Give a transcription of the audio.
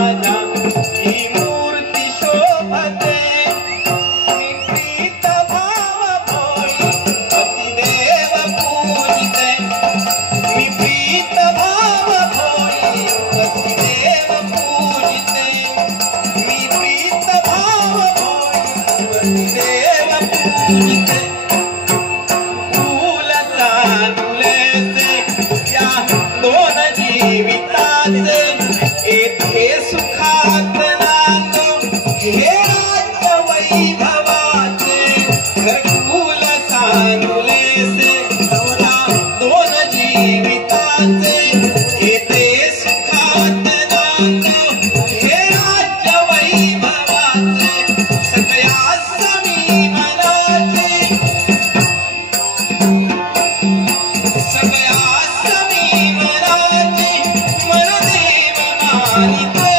राजा ही मूर्ती शोभते मी प्रीत भाव भोळी पतिदेव पूजिते मी प्रीत भाव भोळी पतिदेव पूजिते मी प्रीत भाव भोळी पतिदेव पूजिते फूल तांदुलेचे या दोन जीविताचे येथे सुखात नांदो हे राज्य वैभवाचे घरकुल तांदुलेचे या दोन जीविताचे येथे सुखात नांदो हे राज्य वैभवाचे सगळ्यास मी मनाचे सगळ्यास मी मनाचे मनदेव मानितो